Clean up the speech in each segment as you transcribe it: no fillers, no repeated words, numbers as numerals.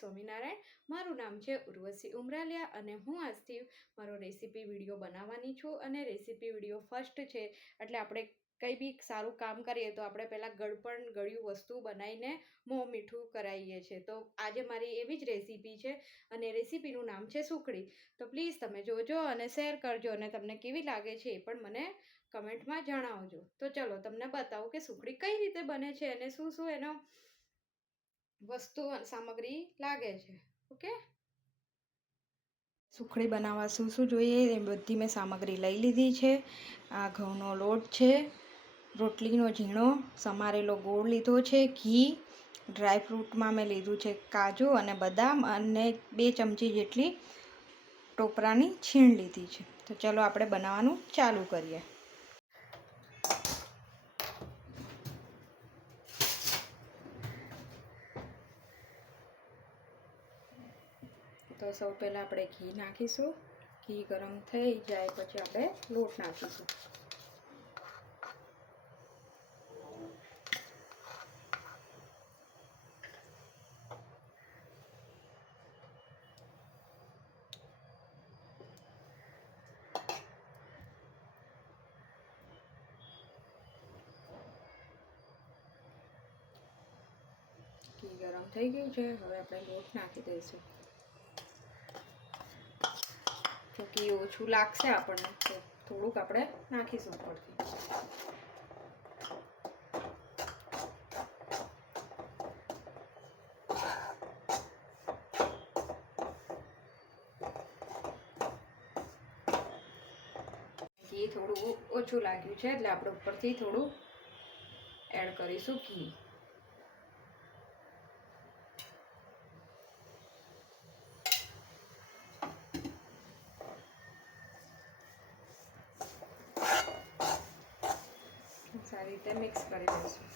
સ્વામિનારાયણ. મારું નામ છે ઉર્વશી ઉમરાલિયા અને હું આજથી મારો રેસીપી વિડીયો બનાવવાની છું. અને રેસીપી વિડીયો ફર્સ્ટ છે એટલે આપણે કંઈ બી સારું કામ કરીએ તો આપણે પહેલાં ગળ્યું વસ્તુ બનાવીને મોં મીઠું કરાવીએ છીએ. તો આજે મારી એવી જ રેસીપી છે અને રેસીપીનું નામ છે સુખડી. તો પ્લીઝ તમે જોજો અને શેર કરજો અને તમને કેવી લાગે છે એ પણ મને કમેન્ટમાં જણાવજો. તો ચલો તમને બતાવું કે સુખડી કઈ રીતે બને છે અને શું શું એનો વસ્તુ સામગ્રી લાગે છે. ઓકે, સુખડી બનાવવા શું શું જોઈએ એ બધી મેં સામગ્રી લઈ લીધી છે. આ ઘઉંનો લોટ છે, રોટલીનો ઝીણો સમારેલો ગોળ લીધો છે, ઘી, ડ્રાયફ્રૂટમાં મેં લીધું છે કાજુ અને બદામ અને 2 ચમચી જેટલી ટોપરાની છીણ લીધી છે. તો ચલો આપણે બનાવવાનું ચાલુ કરીએ. તો સૌ પહેલાં આપણે ઘી નાખીશું. ઘી ગરમ થઈ જાય પછી આપણે લોટ નાખીશું. ઘી ગરમ થઈ ગયું છે, હવે આપણે લોટ નાખી દઈશું. જો ઘી ઓછું લાગશે આપણને તો થોડુંક આપણે નાખીશું ઉપરથી. ઘી થોડું ઓછું લાગ્યું છે એટલે આપણે ઉપરથી થોડું એડ કરીશું ઘી. સારી રીતે મિક્સ કરી દઈશું.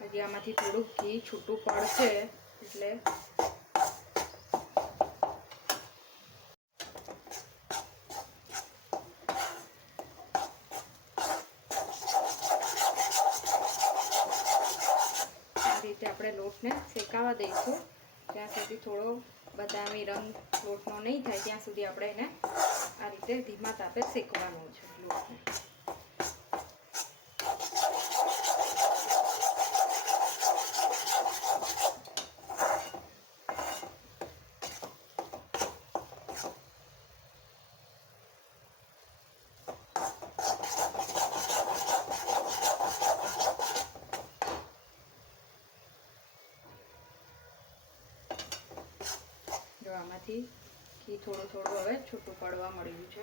હજી આમાંથી થોડુંક ઘી છૂટું પડશે એટલે રીતે આપણે લોટને શેકાવા દઈશું. ત્યાં સુધી થોડો બદામી રંગ લોટનો નહીં થાય ત્યાં સુધી આપણે એને આ રીતે ધીમા તાપે શેકવાનો છે લોટને. જો આમાંથી ઘી થોડું થોડું હવે છૂટું પડવા મળ્યું છે.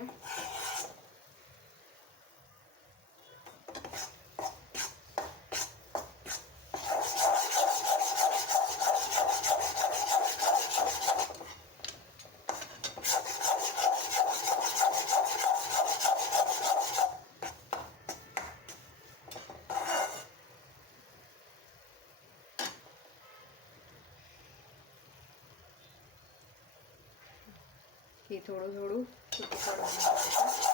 ઘી થોડું થોડું છૂટું પડવાનું છે.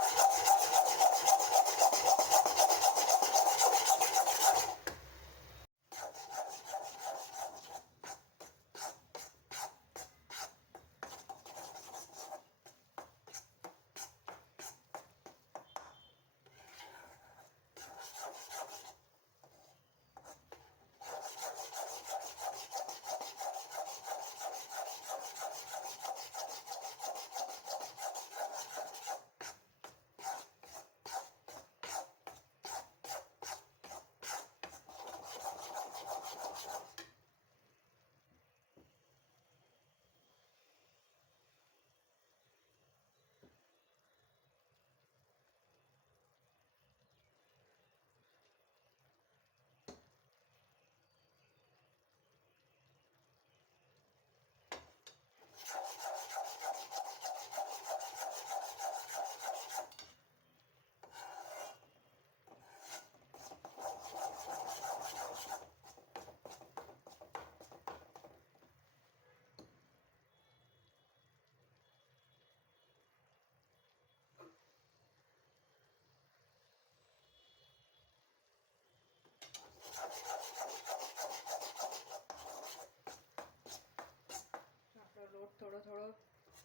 થોડો થોડો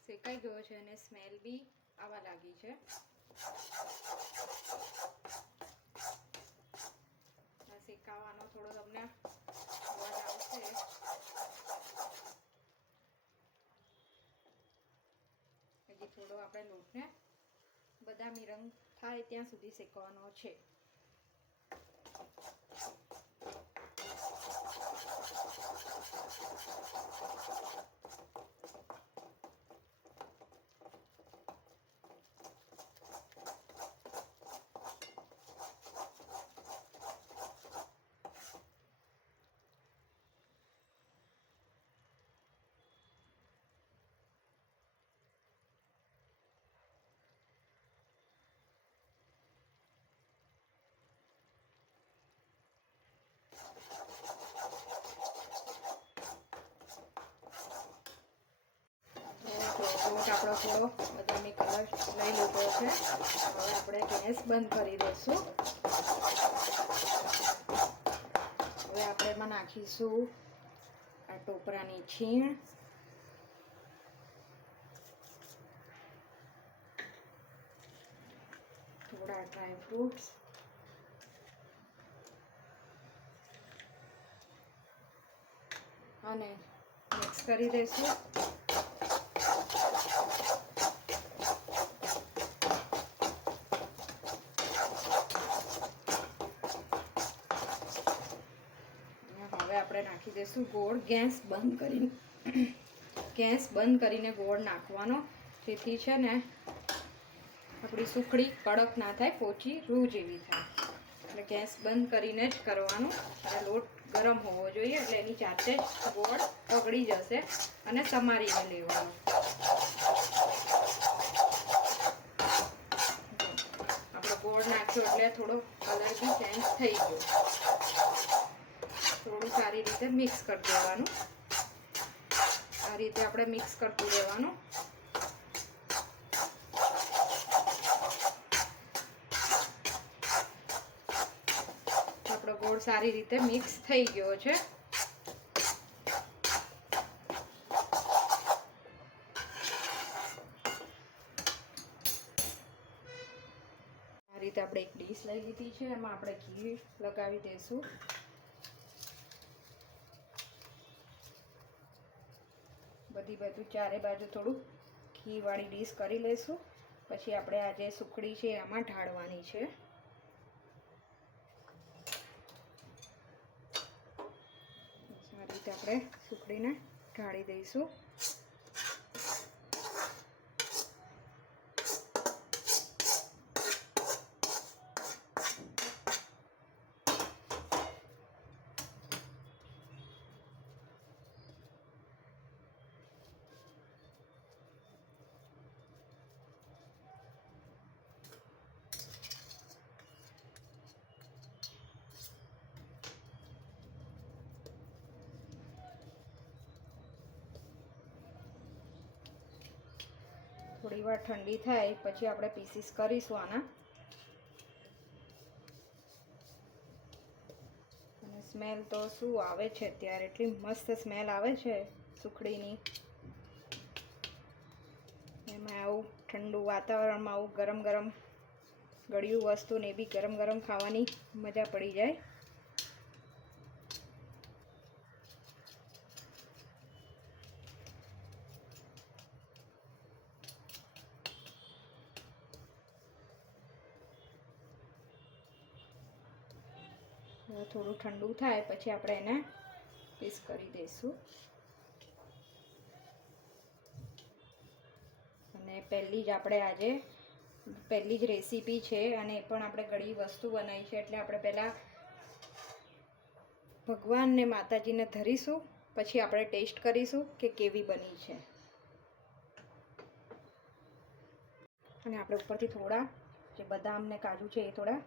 શેકાઈ ગયો છે અને સ્મેલ બી આવવા લાગી છે. શેકાવાનો થોડો તમને અવાજ આવશે. હજી થોડો આપણે લોટને બદામી રંગ થાય ત્યાં સુધી શેકવાનો છે. લોટ આપણો થોડો બદામી કલર લઈ લીધો છે. હવે આપણે ગેસ બંધ કરી દઈશું. હવે આપણે એમાં નાખીશું આ ટોપરાની છીણ, થોડા ડ્રાય ફ્રૂટ્સ અને મિક્સ કરી દઈશું. હવે આપણે નાખી દઈશું ગોળ. ગેસ બંધ કરીને ગોળ નાખવાનો, જેથી છે ને આપણી સુખડી કડક ના થાય, પોચી રૂ જેવી થાય. એટલે ગેસ બંધ કરીને જ કરવાનું. અને લોટ ગરમ હોવો જોઈએ, એટલે એની જાતે જ ગોળ ઓગળી જશે અને સમારીને લેવાનો. આપણો ગોળ નાખ્યો એટલે થોડો કલર બી ચેન્જ થઈ ગયો. થોડું સારી રીતે મિક્સ કરી દેવાનું. આ રીતે આપણે મિક્સ કરતું રહેવાનું. આપણો ગોળ સારી રીતે મિક્સ થઈ ગયો છે. આ રીતે આપણે એક ડીશ લઈ લીધી છે. એમાં આપણે ઘી લગાવી દઈશું. બધી ચારે બાજુ થોડું ઘીવાળી ડીશ કરી લઈશું. પછી આપણે આ જે સુખડી છે એમાં ઢાળવાની છે. આ રીતે આપણે સુખડીને ઢાળી દઈશું. થોડી વાર ઠંડી થાય પછી આપણે પીસીસ કરીશું આના. અને સ્મેલ તો શું આવે છે અત્યારે, એટલી મસ્ત સ્મેલ આવે છે સુખડીની. એમાં આવું ઠંડુ વાતાવરણમાં આવું ગરમ ગરમ ગળ્યું વસ્તુ ને બી ગરમ ગરમ ખાવાની મજા પડી જાય. થોડું ઠંડુ થાય પછી આપણે એને પીસ કરી દઈશું. અને પહેલી જ રેસીપી છે અને એ પણ આપણે ગળી વસ્તુ બનાવી છે, એટલે આપણે પહેલાં ભગવાનને માતાજીને ધરીશું, પછી આપણે ટેસ્ટ કરીશું કે કેવી બની છે. અને આપણે ઉપરથી થોડા જે બદામ ને કાજુ છે એ થોડા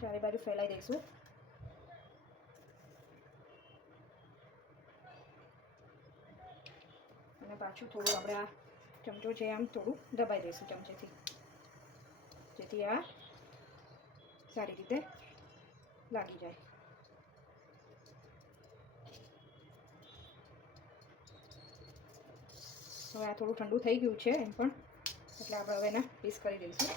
ચારે બાજુ ફેલાઈ દઈશું. અને પાછું થોડું આપણે આ ચમચો છે આમ થોડું દબાઈ દઈશું ચમચેથી, જેથી આ સારી રીતે લાગી જાય. હવે આ થોડું ઠંડુ થઈ ગયું છે એમ પણ, એટલે આપણે હવે એને પીસ કરી દઈશું.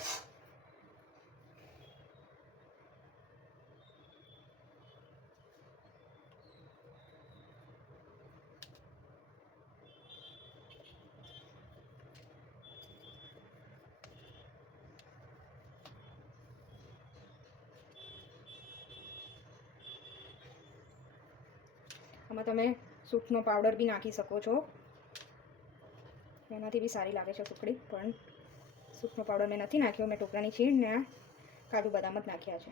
આમાં તમે સૂંઠનો પાવડર બી નાખી શકો છો, એનાથી બી સારી લાગે છે સુખડી, પણ સૂંઠનો પાવડર મેં નથી નાખ્યો. મેં ટોપરાની છીણ ને કાજુ બદામ જ નાખ્યા છે.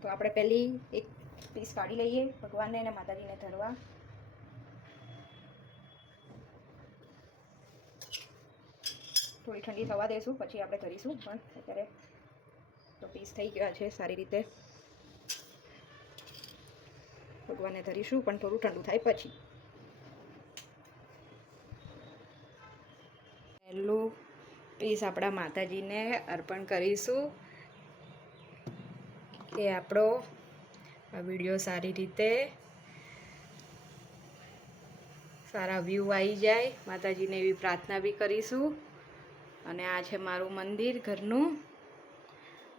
તો આપણે પહેલી એક પીસ કાઢી લઈએ ભગવાનને અને માતાજીને ધરવા. થોડી ઠંડી થવા દઈશું, પછી આપણે ધરીશું. પણ અત્યારે તો પીસ થઈ ગયા છે સારી રીતે. ભગવાનને ધરીશું પણ થોડું ઠંડુ થાય પછી. પહેલું પીસ આપણા માતાજીને અર્પણ કરીશું કે આપણો આ વિડીયો સારી રીતે સારા વ્યૂ આવી જાય. માતાજીને એવી પ્રાર્થના બી કરીશું. અને આ છે મારું મંદિર ઘરનું,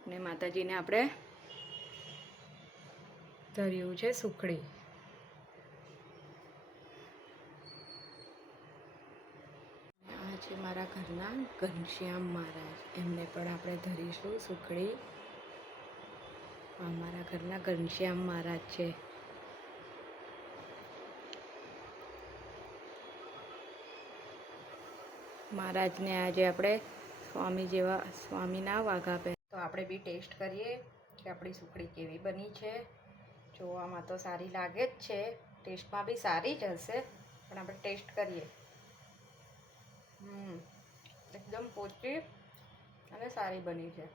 ને માતાજીને આપણે ધર્યું છે સુખડી. આ છે મારા ઘરના ઘનશ્યામ મહારાજ, એમને પણ આપણે ધરીશું સુખડી. અમારા ઘરના ઘનશ્યામ મહારાજ છે. મહારાજને આજે આપણે સ્વામી જેવા સ્વામીના વાઘા પહેર. તો આપણે બી ટેસ્ટ કરીએ કે આપણી સુખડી કેવી બની છે. જોવામાં તો સારી લાગે જ છે, ટેસ્ટમાં બી સારી જ હશે, પણ આપણે ટેસ્ટ કરીએ. એકદમ પોચી અને સારી બની છે.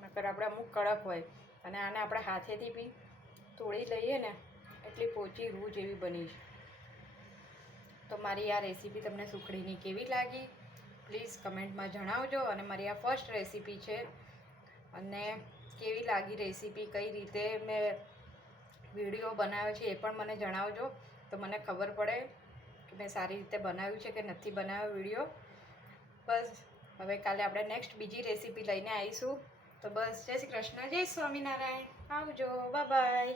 નકર આપણે અમુક કડક હોય, અને આને આપણે હાથેથી બી તોડી લઈએ ને એટલી પોચી રૂ જેવી બની છે. તો મારી આ રેસીપી તમને સુખડીની કેવી લાગી પ્લીઝ કમેન્ટમાં જણાવજો. અને મારી આ ફર્સ્ટ રેસીપી છે, અને કેવી લાગી રેસીપી, કઈ રીતે મેં વિડીયો બનાવ્યો છે એ પણ મને જણાવજો, તો મને ખબર પડે કે મેં સારી રીતે બનાવ્યું છે કે નથી બનાવ્યો વિડીયો. બસ હવે કાલે આપણે નેક્સ્ટ બીજી રેસીપી લઈને આવીશું. તો બસ જય શ્રી કૃષ્ણ, જય સ્વામિનારાયણ, આવજો, બાય બાય.